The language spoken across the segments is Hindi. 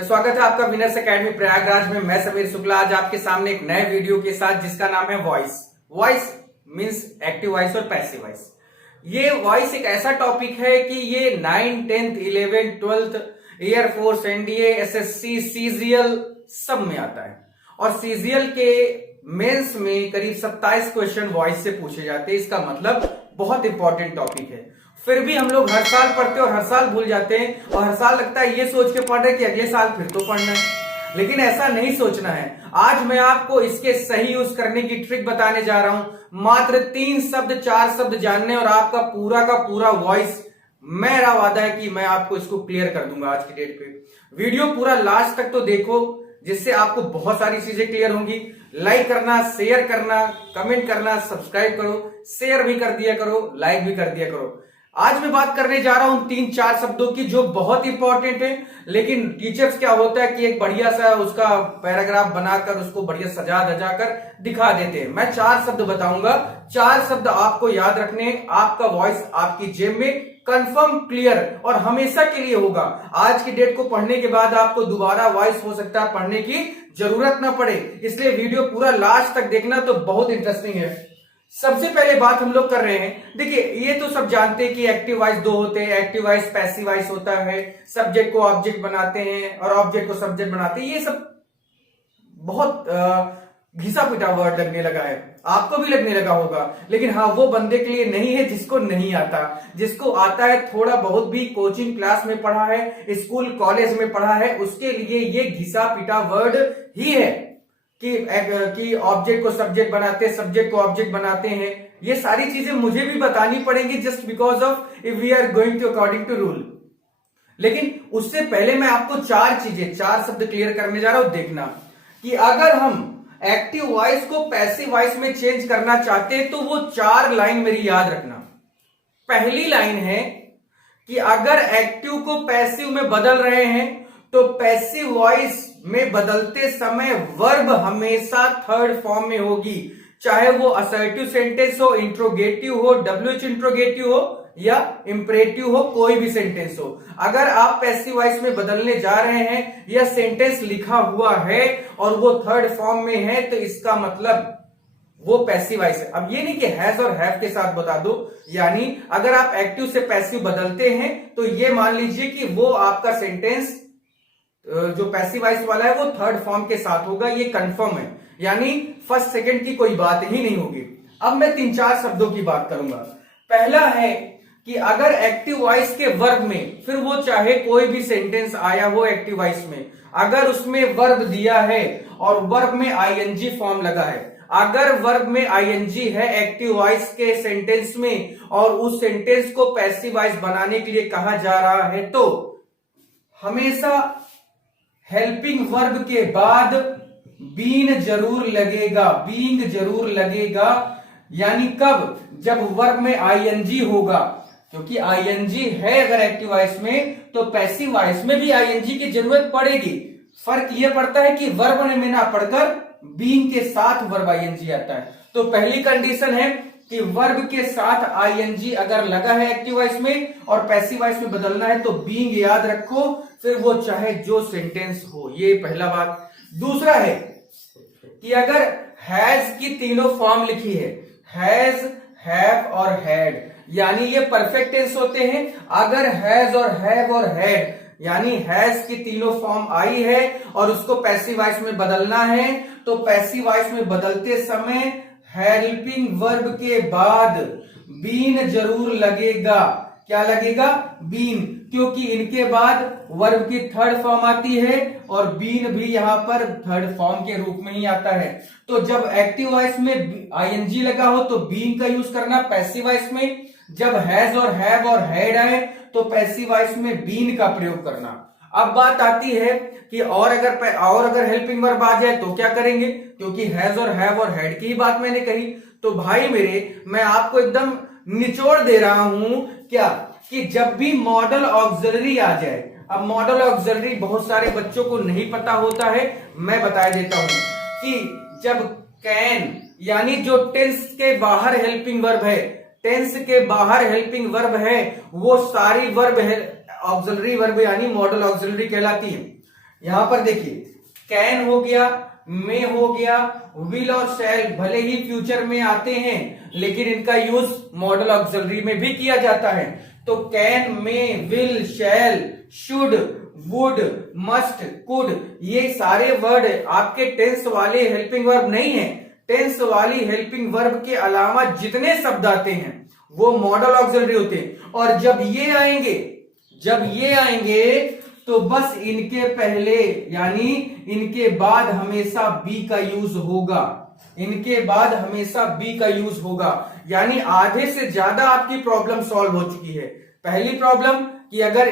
तो स्वागत है आपका विनर्स एकेडमी प्रयागराज में। मैं समीर शुक्ला आज आपके सामने एक नए वीडियो के साथ जिसका नाम है voice. Voice means active voice और पैसिव वॉइस। ये वॉइस एक ऐसा टॉपिक है कि ये 9, 10th, 11th, 12th, air force, NDA, SSC, CGL सब में आता है। और सीजीएल के मेंस में करीब 27 क्वेश्चन वॉइस से पूछे जाते हैं। इसका मतलब बहुत इंपॉर्टेंट टॉपिक है। फिर भी हम लोग हर साल पढ़ते हैं और हर साल भूल जाते हैं और हर साल लगता है ये सोच के पढ़ रहे कि अगले साल फिर तो पढ़ना है, लेकिन ऐसा नहीं सोचना है। आज मैं आपको इसके सही यूज करने की ट्रिक बताने जा रहा हूं। मात्र 3 शब्द 4 शब्द जानने और आपका पूरा का पूरा वॉइस, मेरा वादा है कि मैं आपको इसको क्लियर कर दूंगा आज की डेट पे। वीडियो पूरा लास्ट तक तो देखो जिससे आपको बहुत सारी चीजें क्लियर होंगी। लाइक करना, शेयर करना, कमेंट करना, सब्सक्राइब करो, शेयर भी कर दिया करो, लाइक भी कर दिया करो। आज मैं बात करने जा रहा हूं 3-4 शब्दों की जो बहुत इंपॉर्टेंट है, लेकिन टीचर्स क्या होता है कि एक बढ़िया सा उसका पैराग्राफ बनाकर उसको बढ़िया सजा धजा कर दिखा देते हैं। मैं 4 शब्द बताऊंगा, 4 शब्द आपको याद रखने हैं। आपका वॉइस आपकी जेब में कंफर्म, क्लियर और हमेशा के लिए होगा। आज की डेट को पढ़ने के बाद आपको दोबारा वॉइस हो सकता है पढ़ने की जरूरत ना पड़े, इसलिए वीडियो पूरा लास्ट तक देखना तो बहुत इंटरेस्टिंग है। सबसे पहले बात हम लोग कर रहे हैं, देखिए ये तो सब जानते हैं कि एक्टिव वॉइस 2 होते हैं, एक्टिव वॉइस, पैसिव वॉइस होता है। सब्जेक्ट को ऑब्जेक्ट बनाते हैं और ऑब्जेक्ट को सब्जेक्ट बनाते हैं। ये सब बहुत घिसा पिटा वर्ड लगने लगा है, आपको भी लगने लगा होगा, लेकिन हाँ वो बंदे के लिए नहीं है जिसको नहीं आता। जिसको आता है, थोड़ा बहुत भी कोचिंग क्लास में पढ़ा है, स्कूल कॉलेज में पढ़ा है, उसके लिए ये घिसा पिटा वर्ड ही है कि ऑब्जेक्ट को सब्जेक्ट बनाते हैं, सब्जेक्ट को ऑब्जेक्ट बनाते हैं। ये सारी चीजें मुझे भी बतानी पड़ेंगी just because of if we are going to according to rule. लेकिन उससे पहले मैं आपको 4 शब्द क्लियर करने जा रहा हूं। देखना कि अगर हम एक्टिव वॉइस को पैसिव वॉइस में चेंज करना चाहते हैं तो वो 4 लाइन मेरी याद रखना। पहली लाइन है कि अगर एक्टिव को पैसिव में बदल रहे हैं तो पैसिव वॉइस में बदलते समय वर्ब हमेशा थर्ड फॉर्म में होगी, चाहे वो असर्टिव सेंटेंस हो, इंट्रोगेटिव हो, WH इंट्रोगेटिव हो या इंपरेटिव हो, कोई भी सेंटेंस हो। अगर आप पैसिव वॉइस में बदलने जा रहे हैं या सेंटेंस लिखा हुआ है और वो थर्ड फॉर्म में है तो इसका मतलब वो पैसिव वॉइस है। अब ये नहीं कि हैज और हैव के साथ बता दो, यानी अगर आप एक्टिव से पैसिव बदलते हैं तो ये मान लीजिए कि वो आपका सेंटेंस जो पैसिव वॉइस वाला है वो थर्ड फॉर्म के साथ होगा, ये कंफर्म है, यानी फर्स्ट सेकंड की कोई बात ही नहीं होगी। अब मैं 3-4 शब्दों की बात करूंगा। पहला है कि अगर एक्टिव वॉइस के वर्ब में, फिर वो चाहे कोई भी सेंटेंस आया हो एक्टिव वॉइस में, अगर उसमें वर्ब दिया है और वर्ब में आईएनजी फॉर्म लगा है, अगर वर्ब में आईएनजी है एक्टिव वॉइस के सेंटेंस में और उस सेंटेंस को पैसिव वॉइस बनाने के लिए कहा जा रहा है तो हमेशा हेल्पिंग वर्ब के बाद बीन जरूर लगेगा, बीइंग जरूर लगेगा। यानी कब? जब वर्ब में आईएनजी होगा, क्योंकि आईएनजी है अगर एक्टिव वॉइस में तो पैसिव वॉइस में भी आईएनजी की जरूरत पड़ेगी। फर्क यह पड़ता है कि वर्ब में ना पढ़कर बीइंग के साथ वर्ब आईएनजी आता है। तो पहली कंडीशन है कि वर्ब के साथ आईएनजी अगर लगा है एक्टिव वॉइस में और पैसिव वॉइस में बदलना है तो बीइंग याद रखो, फिर वो चाहे जो सेंटेंस हो। ये पहला बात। दूसरा है कि अगर हैज की तीनों फॉर्म लिखी है, हैज, हैव और हैड, यानी ये परफेक्ट टेंस होते हैं। अगर हैज और हैव और हैड यानी हैज की तीनों फॉर्म आई है और उसको पैसिव वॉइस में बदलना है तो पैसिव वॉइस में बदलते समय हेल्पिंग वर्ब के बाद बीन जरूर लगेगा। क्या लगेगा? बीन, क्योंकि इनके बाद वर्ब की थर्ड फॉर्म आती है और बीन भी यहां पर थर्ड फॉर्म के रूप में ही आता है। तो जब एक्टिव वॉइस में आईएनजी लगा हो तो बीन का यूज करना, पैसिव वॉइस में जब हैज और हैव और हैड आए तो पैसिव वॉइस में बीन का प्रयोग करना। अब बात आती है कि और अगर हेल्पिंग वर्ब आ जाए तो क्या करेंगे, क्योंकि हैज और हैव और हैड की ही बात मैंने कही। तो भाई मेरे, मैं आपको एकदम निचोड़ दे रहा हूं क्या कि जब भी मॉडल ऑक्सिलरी आ जाए, अब मॉडल ऑक्सिलरी बहुत सारे बच्चों को नहीं पता होता है, मैं बता देता हूं कि जब कैन यानी जो टेंस के बाहर हेल्पिंग वर्ब है, टेंस के बाहर हेल्पिंग वर्ब है, वो सारी वर्ब है ऑक्सिलरी वर्ब यानी मॉडल ऑक्सिलरी कहलाती है। यहां पर देखिए कैन हो गया, मे हो गया, विल और शैल भले ही फ्यूचर में आते हैं लेकिन इनका यूज मॉडल ऑक्सिलरी में भी किया जाता है। तो can, may, will, shall, should, would, must, could, ये सारे वर्ड आपके टेंस वाले हेल्पिंग वर्ब नहीं है। टेंस वाली हेल्पिंग वर्ब के अलावा जितने शब्द आते हैं वो मॉडल ऑक्सिलरी होते हैं। और जब ये आएंगे तो बस इनके पहले यानी इनके बाद हमेशा बी का यूज होगा। इनके बाद हमेशा बी का यूज होगा। यानी आधे से ज्यादा आपकी प्रॉब्लम सॉल्व हो चुकी है। पहली प्रॉब्लम कि अगर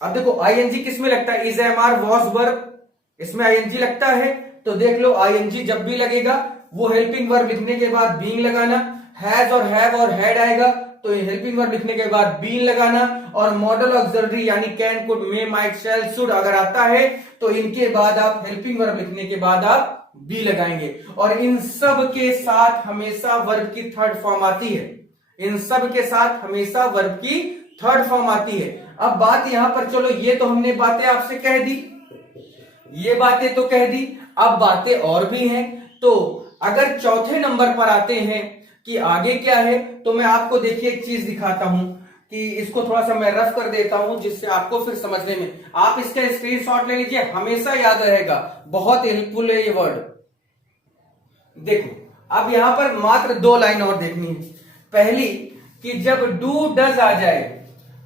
अब देखो आईएनजी किस में लगता है, is, am, are, was, verb, इसमें आईएनजी लगता है। तो देख लो आईएनजी जब भी लगेगा वो हेल्पिंग वर्ब लिखने के बाद बीइंग लगाना। हैज और हैव और हैड आएगा तो हेल्पिंग वर्ब लिखने के बाद बीइंग लगाना। और मॉडल ऑक्सिलरी यानी can, could, may, might, shall, should अगर आता है तो इनके बाद आप हेल्पिंग वर्ब लिखने के बाद आप बी लगाएंगे। और इन सब के साथ हमेशा वर्ब की थर्ड फॉर्म आती है। इन सब के साथ हमेशा वर्ब की थर्ड फॉर्म आती है। अब बात यहां पर चलो, ये तो हमने बातें आपसे कह दी, ये बातें तो कह दी, अब बातें और भी हैं। तो अगर चौथे नंबर पर आते हैं कि आगे क्या है, तो मैं आपको देखिए एक चीज दिखाता हूं कि इसको थोड़ा सा मैं रफ कर देता हूं जिससे आपको फिर समझने में, आप इसका स्क्रीनशॉट ले लीजिए, हमेशा याद रहेगा, बहुत हेल्पफुल है ये वर्ड। देखो अब यहां पर मात्र 2 लाइन और देखनी है। पहली कि जब डू डज आ जाए,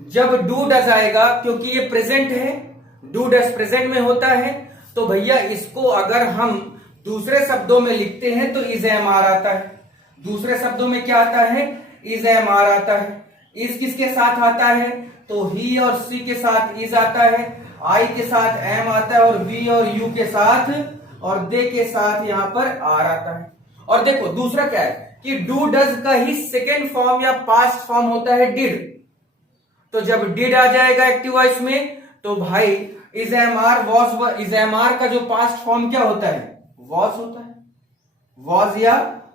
जब डू डज आएगा क्योंकि ये प्रेजेंट है, डू डज प्रेजेंट में होता है, तो भैया इसको अगर हम दूसरे शब्दों में लिखते हैं तो इज, एम, आर आता है। दूसरे शब्दों में क्या आता है, इज, एम, आर आता है। इज किसके साथ आता है, तो ही और सी के साथ इज आता है, आई के साथ एम आता है, और वी और यू के साथ और दे के साथ यहां पर आर आता है। और देखो दूसरा क्या है कि डू डज का ही सेकेंड फॉर्म या पास्ट फॉर्म होता है डिड। तो जब डिड आ जाएगा एक्टिव वॉइस में तो भाई is, am, are, was, is, am, are का जो पास्ट फॉर्म क्या होता है, वॉज होता है, वॉज या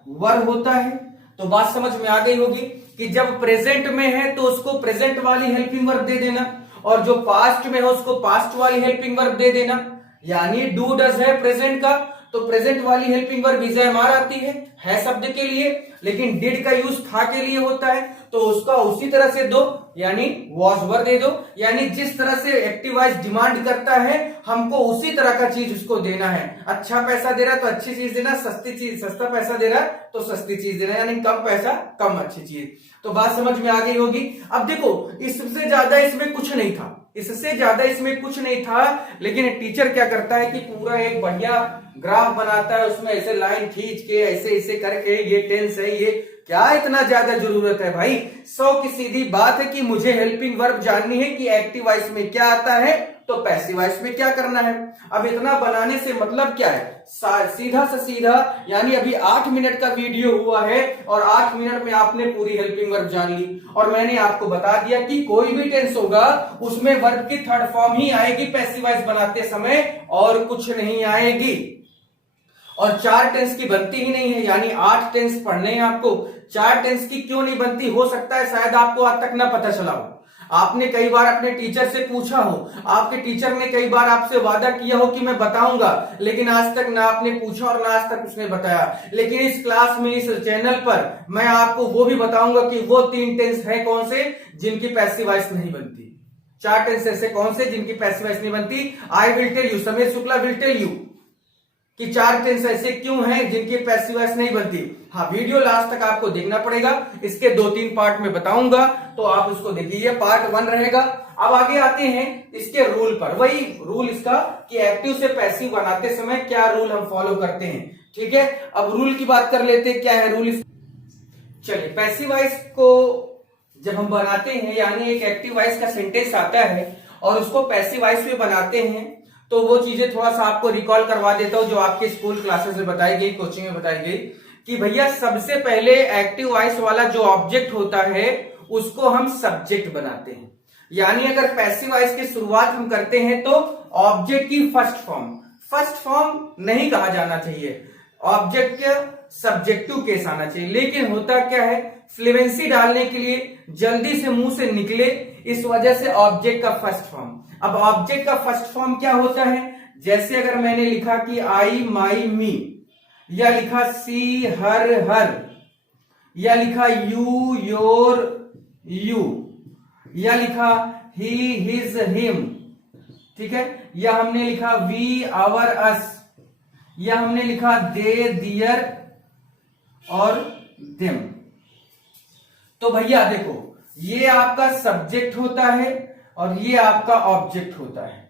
वर होता है। तो बात समझ में आ गई होगी कि जब प्रेजेंट में है तो उसको प्रेजेंट वाली हेल्पिंग वर्ब दे देना, और जो पास्ट में है उसको पास्ट वाली हेल्पिंग वर्ब दे देना। यानी डू डज है प्रेजेंट का, तो प्रेजेंट वाली helping verb is, am, are आती है शब्द के लिए, लेकिन डिड का यूज था के लिए होता है तो उसका उसी तरह से दो, यानी वॉज वर दे दो। यानी जिस तरह से एक्टिव वॉइस डिमांड करता है हमको उसी तरह का चीज उसको देना है। अच्छा पैसा दे रहा है तो अच्छी चीज देना, सस्ता पैसा दे रहा है तो सस्ती चीज देना, यानी कम पैसा कम अच्छी चीज। तो बात समझ में आ गई होगी। अब देखो इससे ज्यादा इसमें कुछ नहीं था, इससे ज्यादा इसमें कुछ नहीं था, लेकिन टीचर क्या करता है कि पूरा एक बढ़िया ग्राफ बनाता है, उसमें ऐसे लाइन खींच के ऐसे ऐसे करके ये टेंस है, ये क्या इतना ज्यादा जरूरत है भाई। 100 की सीधी बात है कि मुझे हेल्पिंग वर्ब जाननी है कि एक्टिव वॉइस में क्या आता है तो पैसिव वॉइस में क्या करना है। अब इतना बनाने से मतलब क्या है, सीधा से सीधा, यानी अभी 8 मिनट का वीडियो हुआ है और 8 मिनट में आपने पूरी हेल्पिंग वर्ब जान ली। और मैंने आपको बता दिया कि कोई भी टेंस होगा उसमें वर्ब की थर्ड फॉर्म ही आएगी पैसिव वॉइस बनाते समय, और कुछ नहीं आएगी। और 4 टेंस की बनती ही नहीं है, यानी 8 टेंस पढ़ने हैं आपको। 4 टेंस की क्यों नहीं बनती, हो सकता है शायद आपको आज तक ना पता चला हो। आपने कई बार अपने टीचर से पूछा हो, आपके टीचर ने कई बार आपसे वादा किया हो कि मैं बताऊंगा, लेकिन आज तक ना आपने पूछा और ना आज तक उसने बताया। लेकिन इस क्लास में, इस चैनल पर मैं आपको वो भी बताऊंगा कि वो 3 टेंस है कौन से जिनकी पैसिव वॉइस नहीं बनती। 4 टेंस ऐसे कौन से जिनकी पैसिव वॉइस नहीं बनती। I will tell you, Sameer Shukla will tell you कि 4 टेंस ऐसे क्यों हैं जिनकी पैसिव वॉइस नहीं बनती। हाँ, वीडियो लास्ट तक आपको देखना पड़ेगा, इसके 2-3 पार्ट में बताऊंगा, तो आप उसको देखिए, ये पार्ट 1 रहेगा। अब आगे आते हैं इसके रूल पर, वही रूल इसका कि एक्टिव से पैसिव बनाते समय क्या रूल हम फॉलो करते हैं। ठीक है, अब रूल की बात कर लेते हैं, क्या है रूल। चलिए, पैसिव वॉइस को जब हम बनाते हैं, यानी एक एक्टिव वॉइस का सेंटेंस आता है और उसको पैसिव वॉइस में बनाते हैं, तो वो चीजें थोड़ा सा आपको रिकॉल करवा देता हूं जो आपके स्कूल क्लासेस में बताई गई, कोचिंग में बताई गई, कि भैया सबसे पहले एक्टिव वॉइस वाला जो ऑब्जेक्ट होता है उसको हम सब्जेक्ट बनाते हैं। यानी अगर पैसिव वॉइस की शुरुआत हम करते हैं तो ऑब्जेक्ट की फर्स्ट फॉर्म नहीं कहा जाना चाहिए, ऑब्जेक्ट के सब्जेक्टिव केस आना चाहिए। लेकिन होता क्या है, फ्लुएंसी डालने के लिए जल्दी से मुंह से निकले, इस वजह से ऑब्जेक्ट का फर्स्ट फॉर्म। अब ऑब्जेक्ट का फर्स्ट फॉर्म क्या होता है, जैसे अगर मैंने लिखा कि आई माई मी, या लिखा सी हर हर, या लिखा यू योर यू, या लिखा ही हिज हिम, ठीक है, या हमने लिखा वी आवर अस, या हमने लिखा दे दियर और देम। तो भैया देखो, ये आपका सब्जेक्ट होता है और ये आपका ऑब्जेक्ट होता है,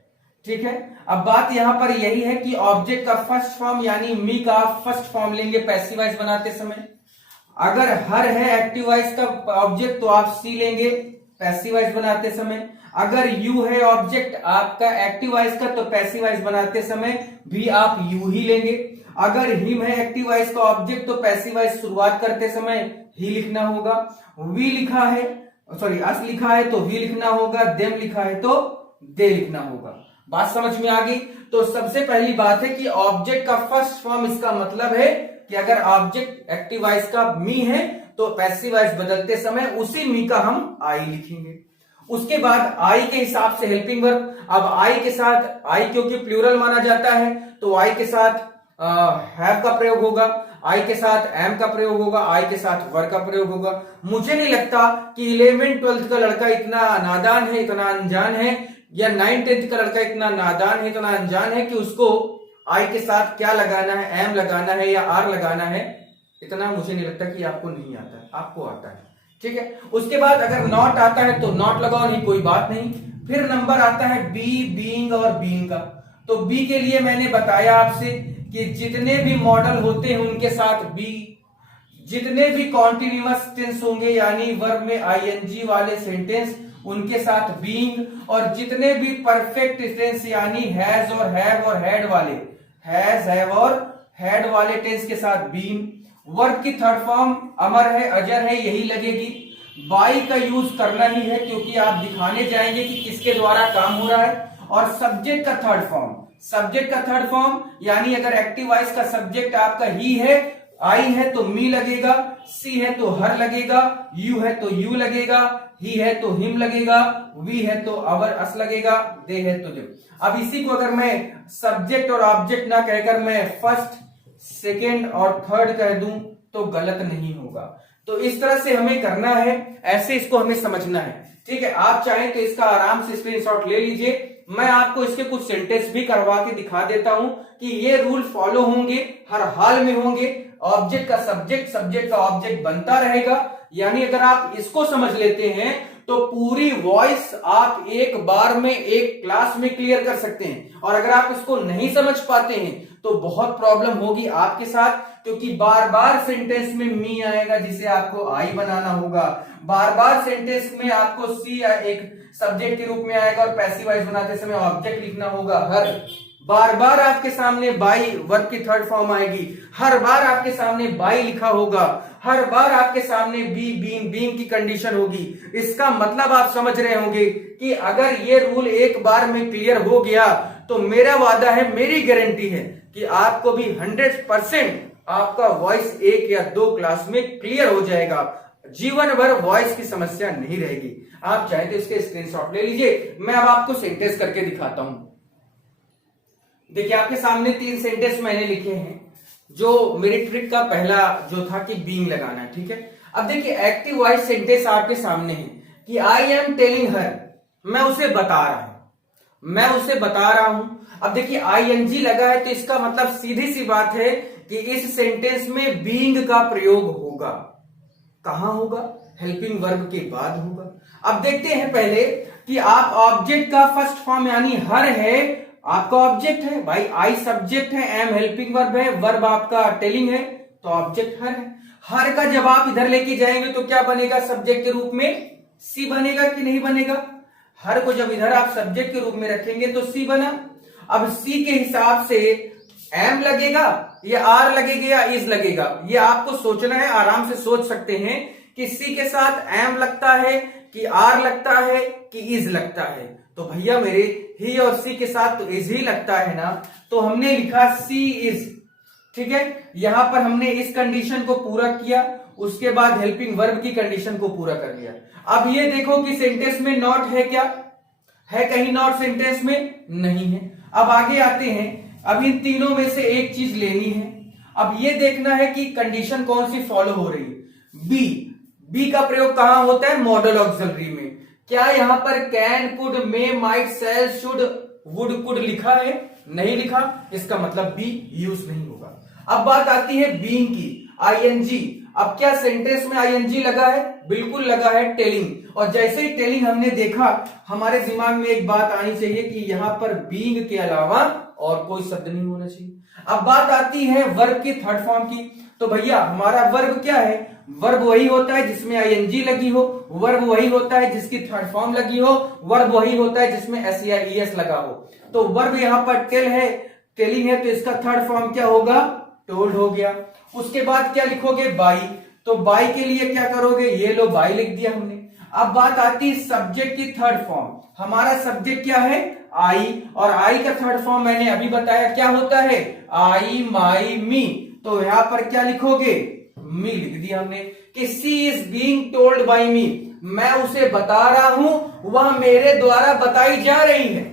ठीक है। अब बात यहां पर यही है कि ऑब्जेक्ट का फर्स्ट फॉर्म यानी मी का फर्स्ट फॉर्म लेंगे पैसिव वॉइस बनाते समय। अगर हर है एक्टिव वॉइस का ऑब्जेक्ट तो आप सी लेंगे पैसिव वॉइस बनाते समय। अगर यू है ऑब्जेक्ट आपका एक्टिव वॉइस का तो पैसिव वॉइस बनाते समय भी आप यू ही लेंगे। अगर हिम है एक्टिव वॉइस का ऑब्जेक्ट तो पैसिव वॉइस शुरुआत करते समय ही लिखना होगा। वी लिखा है, सॉरी अस लिखा है तो वी लिखना होगा, देम लिखा है तो दे लिखना होगा। बात समझ में आ गई। तो सबसे पहली बात है कि ऑब्जेक्ट का फर्स्ट फॉर्म, इसका मतलब है कि अगर ऑब्जेक्ट एक्टिव वॉइस का मी है तो पैसिव वॉइस बदलते समय उसी मी का हम आई लिखेंगे। उसके बाद आई के हिसाब से हेल्पिंग वर्ब। अब आई के साथ, आई क्योंकि प्लूरल माना जाता है तो आई के साथ हैव का प्रयोग होगा, आई के साथ एम का प्रयोग होगा, आई के साथ वर का प्रयोग होगा। मुझे नहीं लगता कि 11th-12th का लड़का इतना नादान है, इतना अनजान है, या 9th-10th का लड़का इतना नादान है, इतना अनजान है कि उसको आई के साथ क्या लगाना है, एम लगाना है या आर लगाना है। इतना मुझे नहीं लगता कि आपको नहीं आता है, आपको आता है, ठीक है। उसके बाद अगर नॉट आता है तो नॉट लगाओ, नहीं कोई बात नहीं। फिर नंबर आता है बी, बीइंग और बीइंग का। तो बी के लिए मैंने बताया आपसे कि जितने भी मॉडल होते हैं उनके साथ बी, जितने भी कॉन्टिन्यूअस टेंस होंगे यानी वर्ब में आईएनजी वाले सेंटेंस उनके साथ बीइंग, और जितने भी परफेक्ट टेंस यानी हैज और हैव और हैड वाले, हैज हैव और हैड वाले टेंस के साथ बीइंग। वर्ब की थर्ड फॉर्म अमर है, अजर है, यही लगेगी। बाई का यूज करना ही है क्योंकि आप दिखाने जाएंगे कि किसके द्वारा काम हो रहा है। और सब्जेक्ट का थर्ड फॉर्म, सब्जेक्ट का थर्ड फॉर्म यानी अगर एक्टिव वॉइस का सब्जेक्ट आपका ही है, आई है तो मी लगेगा, सी है तो हर लगेगा, यू है तो यू लगेगा, ही है तो हिम लगेगा, वी है तो अवर अस लगेगा, दे है तो दे। अब इसी को अगर मैं सब्जेक्ट और ऑब्जेक्ट ना कहकर मैं फर्स्ट, सेकेंड और थर्ड कह दूं तो गलत नहीं होगा। तो इस तरह से हमें करना है, ऐसे इसको हमें समझना है, ठीक है। आप चाहें तो इसका आराम से स्क्रीनशॉट ले लीजिए, मैं आपको इसके कुछ सेंटेंस भी करवा के दिखा देता हूं कि ये रूल फॉलो होंगे, हर हाल में होंगे। ऑब्जेक्ट का सब्जेक्ट, सब्जेक्ट का ऑब्जेक्ट बनता रहेगा, यानी अगर आप इसको समझ लेते हैं तो पूरी वॉइस आप एक बार में एक क्लास में क्लियर कर सकते हैं। और अगर आप इसको नहीं समझ पाते हैं तो बहुत प्रॉब्लम होगी आपके साथ, क्योंकि बार बार सेंटेंस में मी आएगा जिसे आपको आई बनाना होगा, बार बार सेंटेंस में आपको सी एक सब्जेक्ट के रूप में आएगा और पैसिव वॉइस बनाते समय ऑब्जेक्ट लिखना होगा हर। बार बार आपके सामने बाई वर्ब की थर्ड फॉर्म आएगी, हर बार आपके सामने बाई लिखा होगा, हर बार आपके सामने बी, बीइंग, बीइंग की कंडीशन होगी। इसका मतलब आप समझ रहे होंगे कि अगर ये रूल एक बार में क्लियर हो गया तो मेरा वादा है, मेरी गारंटी है कि आपको भी 100% आपका वॉइस एक या दो क्लास में क्लियर हो जाएगा, जीवन भर वॉइस की समस्या नहीं रहेगी। आप चाहे तो इसके स्क्रीनशॉट ले लीजिए, मैं अब आपको सेंटेंस करके दिखाता हूं। देखिए आपके सामने 3 सेंटेंस मैंने लिखे हैं, जो मेरी ट्रिक का पहला जो था कि बीइंग लगाना है, ठीक है। अब देखिए एक्टिव वॉइस सेंटेंस आपके सामने है कि आई एम टेलिंग हर, मैं उसे बता रहा हूं, मैं उसे बता रहा हूं। अब देखिए आईएनजी लगा है तो इसका मतलब सीधी सी बात है कि इस सेंटेंस में बीइंग का प्रयोग होगा। कहां होगा? हेल्पिंग वर्ब के बाद होगा। अब देखते हैं पहले कि आप ऑब्जेक्ट का फर्स्ट फॉर्म यानी हर है, आपका ऑब्जेक्ट है भाई, आई सब्जेक्ट है, एम हेल्पिंग वर्ब है, वर्ब आपका टेलिंग है, तो ऑब्जेक्ट हर है। हर का जब आप इधर लेके जाएंगे तो क्या बनेगा? सब्जेक्ट के रूप में सी बनेगा कि नहीं बनेगा? हर को जब इधर आप सब्जेक्ट के रूप में रखेंगे तो सी बना। अब सी के हिसाब से एम लगेगा या आर लगेगा या इज लगेगा, ये आपको सोचना है। आराम से सोच सकते हैं कि सी के साथ एम लगता है कि आर लगता है कि इज लगता है। तो भैया मेरे ही और सी के साथ तो इज ही लगता है ना, तो हमने लिखा सी इज, ठीक है, यहां पर हमने इस कंडीशन को पूरा किया, उसके बाद हेल्पिंग वर्ब की कंडीशन को पूरा कर लिया। अब ये देखो कि सेंटेंस में नॉट है क्या, है कहीं नॉट सेंटेंस में? नहीं है। अब आगे आते हैं, अब इन तीनों में से एक चीज लेनी है। अब ये देखना है कि कंडीशन कौन सी फॉलो हो रही है। बी, बी का प्रयोग कहां होता है? मॉडल ऑक्सिलरी में। क्या यहां पर can, could, may, might, shall, should, would, could लिखा है? नहीं लिखा, इसका मतलब बी यूज नहीं होगा। अब बात आती है बीइंग की, आईएनजी। अब क्या सेंटेंस में आईएनजी लगा है? बिल्कुल लगा है, टेलिंग। और जैसे ही टेलिंग हमने देखा, हमारे दिमाग में एक बात आनी चाहिए कि यहां पर बीइंग के अलावा और कोई शब्द नहीं होना चाहिए। अब बात आती है वर्ब की थर्ड फॉर्म की। तो भैया हमारा वर्ब क्या है? वर्ब वही होता है जिसमें आईएनजी लगी हो, वर्ब वही होता है जिसकी थर्ड फॉर्म लगी हो, वर्ब वही होता है जिसमें एस लगा हो। तो वर्ब यहां पर टेल है, टेलिंग है, तो इसका थर्ड फॉर्म क्या होगा? टोल्ड हो गया। उसके बाद क्या लिखोगे? बाई। तो बाई के लिए क्या करोगे? ये लो बाई लिख दिया हमने। अब बात आती है सब्जेक्ट की थर्ड फॉर्म। हमारा सब्जेक्ट क्या है? आई, और आई का थर्ड फॉर्म मैंने अभी बताया क्या होता है? आई, माई, मी। तो यहां पर क्या लिखोगे? मी लिख दिया हमने कि सी इज बीइंग टोल्ड बाई मी। मैं उसे बता रहा हूं, वह मेरे द्वारा बताई जा रही है,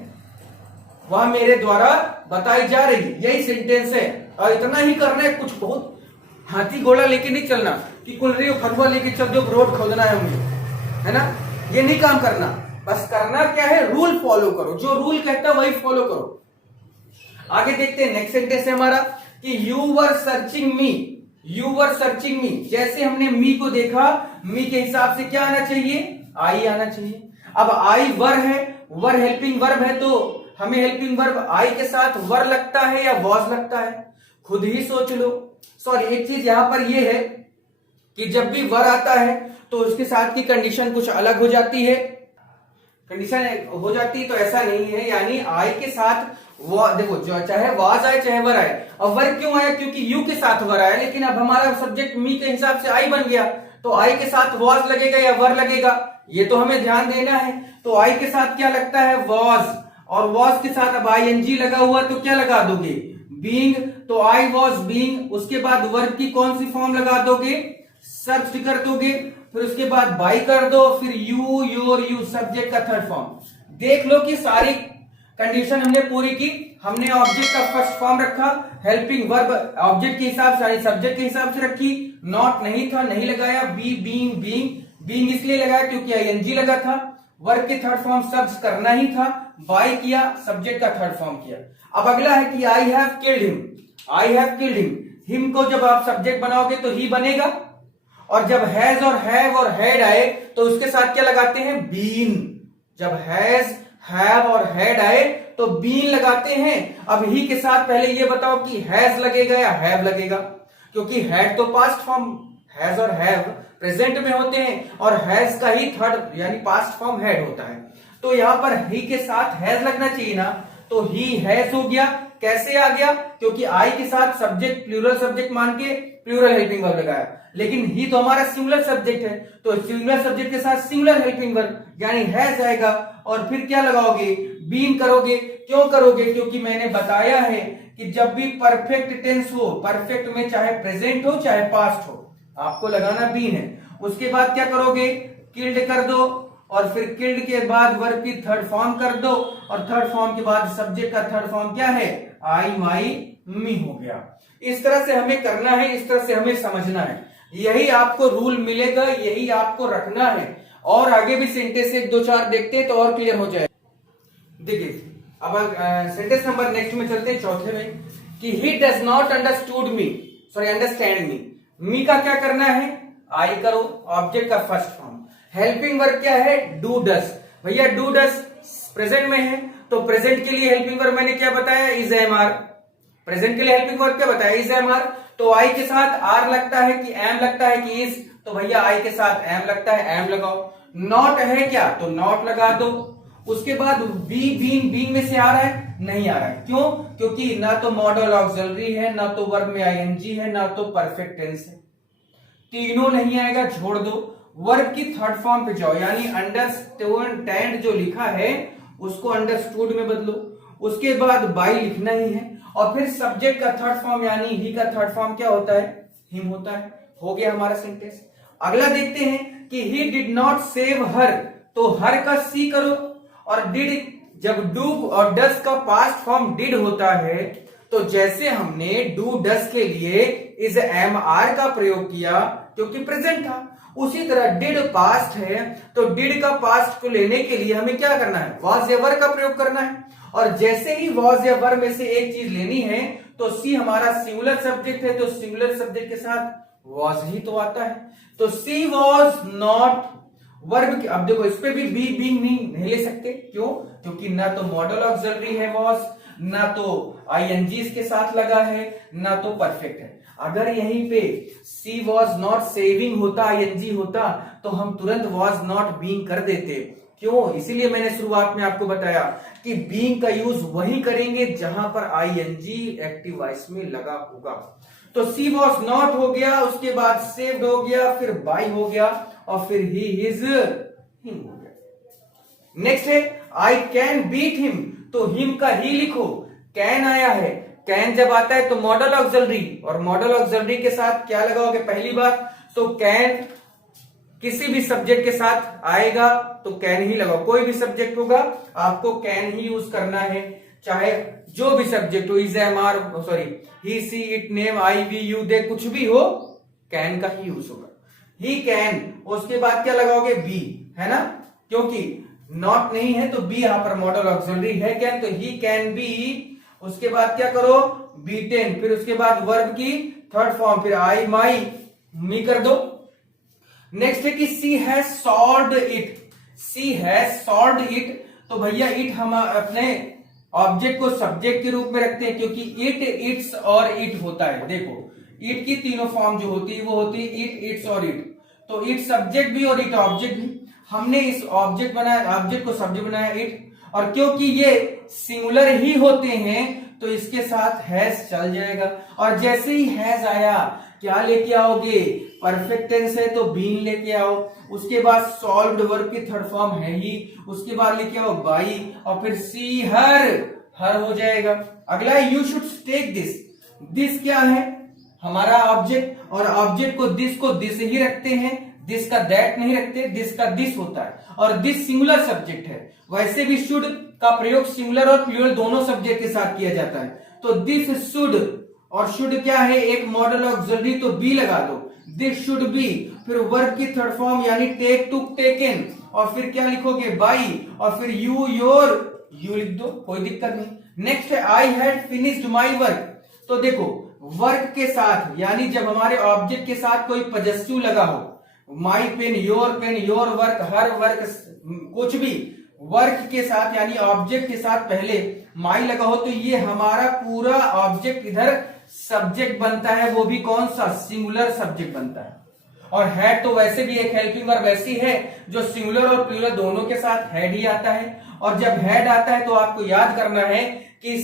वह मेरे द्वारा बताई जा रही है। यही सेंटेंस है। और इतना ही करना है, कुछ बहुत हाथी घोड़ा लेके नहीं चलना कि कुलरी और फरुआ लेके चल दो, रोड खोदना है मुझे, है ना? ये नहीं काम करना। बस करना क्या है? रूल फॉलो करो, जो रूल कहता है वही फॉलो करो। आगे देखते हैं, नेक्स्ट सेंटेंस है हमारा कि you were searching me, you were searching me. जैसे हमने मी को देखा, मी के हिसाब से क्या आना चाहिए? आई आना चाहिए। अब आई वर है, वर हेल्पिंग वर्ब है, तो हमें हेल्पिंग वर्ब आई के साथ वर लगता है या वॉज लगता है? खुद ही सोच लो। सॉरी, एक चीज यहां पर यह है कि जब भी वर आता है तो उसके साथ की कंडीशन कुछ अलग हो जाती है, कंडीशन हो जाती है। तो ऐसा नहीं है, यानी आई के साथ देखो, जो चाहे वाज आए चाहे वर आए। और वर क्यों आया? क्योंकि यू के साथ वर आया, लेकिन अब हमारा सब्जेक्ट मी के हिसाब से आई बन गया, तो आई के साथ वाज लगेगा या वर लगेगा, ये तो हमें ध्यान देना है। तो आई के साथ क्या लगता है? वाज, और वाज के साथ अब आईएनजी लगा हुआ तो क्या लगा दोगे? बीइंग। तो आई वाज बीइंग। उसके बाद वर्ब की कौन सी फॉर्म लगा दोगे? सर्च कर दोगे। फिर उसके बाद बाई कर दो, फिर यू, योर, यू, सब्जेक्ट का थर्ड फॉर्म। देख लो कि सारी कंडीशन हमने पूरी की। हमने ऑब्जेक्ट का फर्स्ट फॉर्म रखा, हेल्पिंग वर्ब ऑब्जेक्ट के हिसाब से, सब्जेक्ट के हिसाब से रखी, नॉट नहीं था, नहीं लगाया। बी, बीइंग, बीइंग, बीइंग इसलिए लगाया क्योंकि आईएनजी लगा था। वर्ब के थर्ड फॉर्म सर्च करना ही था, बाय किया, सब्जेक्ट का थर्ड फॉर्म किया। अब अगला है कि I have killed him, I have killed him. Him को जब आप सब्जेक्ट बनाओगे तो ही बनेगा, और जब हैज और हैव और हैड आए तो उसके साथ क्या लगाते हैं? बीन। जब हैज, हैव और हैड आए तो बीन लगाते हैं। अब ही के साथ पहले ये बताओ कि हैज लगेगा या हैव लगेगा, क्योंकि हैड तो पास्ट फॉर्म, हैज और हैव प्रेजेंट में होते हैं, और हैज का ही थर्ड यानी पास्ट फॉर्म हैड होता है। तो यहां पर ही के साथ हैज लगना चाहिए ना, तो ही हैज हो गया। कैसे आ गया? क्योंकि आई के साथ सब्जेक्ट प्लूरल सब्जेक्ट मान के प्लूरल हेल्पिंग वर्ब लगाया, लेकिन ही तो हमारा सिंगुलर सब्जेक्ट है, तो सिंगुलर सब्जेक्ट के साथ सिंगुलर हेल्पिंग वर्ब यानी हैज आएगा। और फिर क्या लगाओगे? बीन करोगे। क्यों करोगे? क्योंकि मैंने बताया है कि जब भी परफेक्ट टेंस हो, परफेक्ट में चाहे प्रेजेंट हो चाहे पास्ट हो, आपको लगाना बीन है। उसके बाद क्या करोगे? किल्ड कर दो, और फिर किल्ड के बाद वर्ब की थर्ड फॉर्म कर दो, और थर्ड फॉर्म के बाद सब्जेक्ट का थर्ड फॉर्म क्या है? आई, माई, मी हो गया। इस तरह से हमें करना है, इस तरह से हमें समझना है। यही आपको रूल मिलेगा, यही आपको रखना है। और आगे भी सेंटेंस एक दो चार देखते हैं तो और क्लियर हो जाए। देखिए अब सेंटेंस नंबर नेक्स्ट में चलते हैं, चौथे में, कि he does not understood me, sorry understand me. Me का क्या करना है? आई करो, ऑब्जेक्ट का फर्स्ट फॉर्म। हेल्पिंग वर्ब क्या है? Do does. भैया डू डस प्रेजेंट में है, तो प्रेजेंट के लिए हेल्पिंग वर्ब मैंने क्या बताया? Is am are. प्रेजेंट के लिए हेल्पिंग वर्ब क्या बताया? Is am are. तो आई के साथ आर लगता है कि एम लगता है कि इज? तो भैया आई के साथ एम लगता है, एम लगाओ। नॉट है क्या? तो नॉट लगा दो। उसके बाद बी, बीन, बीन में से आ रहा है? नहीं आ रहा है। क्यों? क्योंकि ना तो मॉडल ऑक्सिलरी है, ना तो वर्ब में आईएनजी है, ना तो परफेक्ट टेंस है, तीनों नहीं आएगा, छोड़ दो। वर्ब की थर्ड फॉर्म पे जाओ, यानी अंडरस्टैंड जो लिखा है उसको अंडरस्टूड में बदलो। उसके बाद बाई लिखना ही है, और फिर सब्जेक्ट का थर्ड फॉर्म यानी ही का थर्ड फॉर्म क्या होता है, हिम होता है। हो गया हमारा सेंटेंस। अगला देखते हैं कि he did not save her, तो हर का सी करो, और डिड जब डू और डस का पास्ट फॉर्म डिड होता है, तो जैसे हमने डू डस के लिए इस एम आर का प्रयोग किया क्योंकि प्रेजेंट था, उसी तरह डिड पास्ट है तो डिड का पास्ट को लेने के लिए हमें क्या करना है, वॉज या वर का प्रयोग करना है। और जैसे ही वॉज या वर में से एक चीज लेनी है तो सी हमारा सिंगुलर सब्जेक्ट है, तो सिंगुलर सब्जेक्ट के साथ वॉज ही तो आता है। तो सी वॉज नॉट वर्ब। अब देखो इस पे भी बी बीइंग नहीं ले सकते, क्यों, क्योंकि ना तो मॉडल ऑक्सिलरी है वॉज, ना तो आईएनजी इसके साथ लगा है, ना तो परफेक्ट है। अगर यहीं पे सी वॉज नॉट सेविंग होता, आईएनजी होता, तो हम तुरंत वॉज नॉट बीइंग कर देते। क्यों, इसीलिए मैंने शुरुआत में आपको बताया कि बीइंग का यूज वही करेंगे जहां पर आईएनजी एक्टिव वॉइस में लगा होगा। तो सी वॉज नॉट हो गया, उसके बाद सेव्ड हो गया, फिर बाय हो गया, और फिर ही इज हिम हो गया। नेक्स्ट है आई कैन बीट हिम, तो हिम का ही लिखो, कैन आया है, कैन जब आता है तो मॉडल ऑक्सिलरी, और मॉडल ऑक्सिलरी के साथ क्या लगाओगे, पहली बात तो कैन किसी भी सब्जेक्ट के साथ आएगा तो कैन ही लगाओ, कोई भी सब्जेक्ट होगा आपको कैन ही यूज करना है, चाहे जो भी सब्जेक्ट हो, is am are sorry he she it name I we you they, कुछ भी हो कैन का ही यूज होगा। ही कैन, उसके बाद क्या लगाओगे, बी, है ना, क्योंकि नॉट नहीं है तो बी, यहां पर मॉडल ऑक्सिलरी है कैन, तो ही कैन बी, उसके बाद क्या करो, बीटेन, फिर उसके बाद वर्ब की थर्ड फॉर्म, फिर आई माई मी कर दो। नेक्स्ट है कि she has solved it, she has solved it, तो भैया इट हम अपने ऑब्जेक्ट को सब्जेक्ट के रूप में रखते हैं क्योंकि इट, इट्स और इट होता है। देखो इट की तीनों फॉर्म जो होती है वो होती है इट, इट्स और इट, तो इट सब्जेक्ट भी और इट ऑब्जेक्ट भी। हमने इस ऑब्जेक्ट बनाया, ऑब्जेक्ट को सब्जेक्ट बनाया इट, और क्योंकि ये सिंगुलर ही होते हैं तो इसके साथ हैज चल जाएगा। और जैसे ही हैज आया क्या लेके आओगे, परफेक्ट टेंस है तो बीन लेके आओ, उसके बाद सॉल्व्ड वर्ब की थर्ड फॉर्म है ही, उसके बाद लेके आओ बाई, और फिर सी हर हो जाएगा। अगला you should take this, this क्या है हमारा ऑब्जेक्ट, और ऑब्जेक्ट को दिस ही रखते हैं, दिस का दैट नहीं रखते, दिस का दिस होता है, और दिस सिंगुलर सब्जेक्ट है। वैसे भी शुड का प्रयोग सिंगुलर और प्लूरल दोनों सब्जेक्ट के साथ किया जाता है, तो दिस शुड, और शुड क्या है एक मॉडल ऑक्सिलरी, तो बी लगा दो, दिस शुड बी, फिर वर्ब की थर्ड फॉर्म यानी टेक, टुक, टेकन, और फिर क्या लिखोगे बाई, और फिर यू, योर, यू लिख दो, कोई दिक्कत नहीं। नेक्स्ट है I had finished my work, तो देखो वर्क के साथ यानी जब हमारे ऑब्जेक्ट के साथ कोई पजेसिव लगा हो, my pen, your work, her work, कुछ भी वर्क के साथ यानी ऑब्जेक्ट के साथ पहले माई लगा हो, तो ये हमारा पूरा ऑब्जेक्ट इधर सब्जेक्ट बनता है, वो भी कौन सा, सिंगुलर सब्जेक्ट बनता है। और हैड तो वैसे भी एक हेल्पिंग वर्ब ऐसी है जो सिंगुलर और प्लूरल दोनों के साथ हैड ही आता है, और जब हैड आता है तो आपको याद करना है कि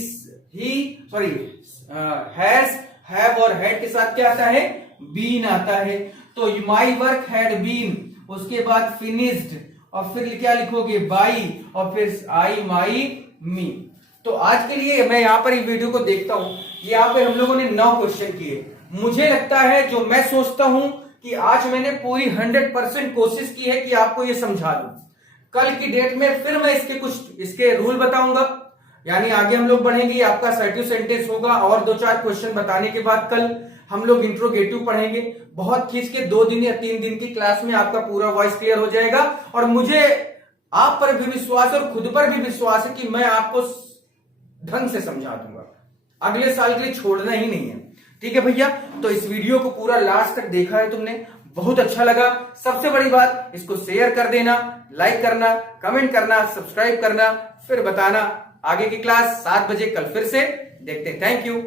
हैज, हैव और हैड के साथ क्या आता है, बीन आता है। तो माई वर्क हैड बीन, उसके बाद फिनिश्ड, और फिर क्या लिखोगे बाई, और फिर आई माई मी। तो आज के लिए मैं यहां पर वीडियो को देखता हूं, यहाँ पे हम लोगों ने 9 क्वेश्चन किए। मुझे लगता है जो मैं सोचता हूं कि आज मैंने पूरी 100% कोशिश की है कि आपको ये समझा दूं। कल की डेट में फिर मैं इसके रूल बताऊंगा, यानी आगे हम लोग बढ़ेंगे, आपका सर्टिव सेंटेंस होगा, और 2-4 क्वेश्चन बताने के बाद कल हम लोग इंट्रोगेटिव पढ़ेंगे। बहुत खींच के 2 दिन या 3 दिन की क्लास में आपका पूरा वॉइस क्लियर हो जाएगा, और मुझे आप पर भी विश्वास और खुद पर भी विश्वास है कि मैं आपको ढंग से समझा दूंगा, अगले साल के लिए छोड़ना ही नहीं है। ठीक है भैया, तो इस वीडियो को पूरा लास्ट तक देखा है तुमने, बहुत अच्छा लगा। सबसे बड़ी बात, इसको शेयर कर देना, लाइक करना, कमेंट करना, सब्सक्राइब करना, फिर बताना। आगे की क्लास 7 बजे कल फिर से देखते हैं। Thank you.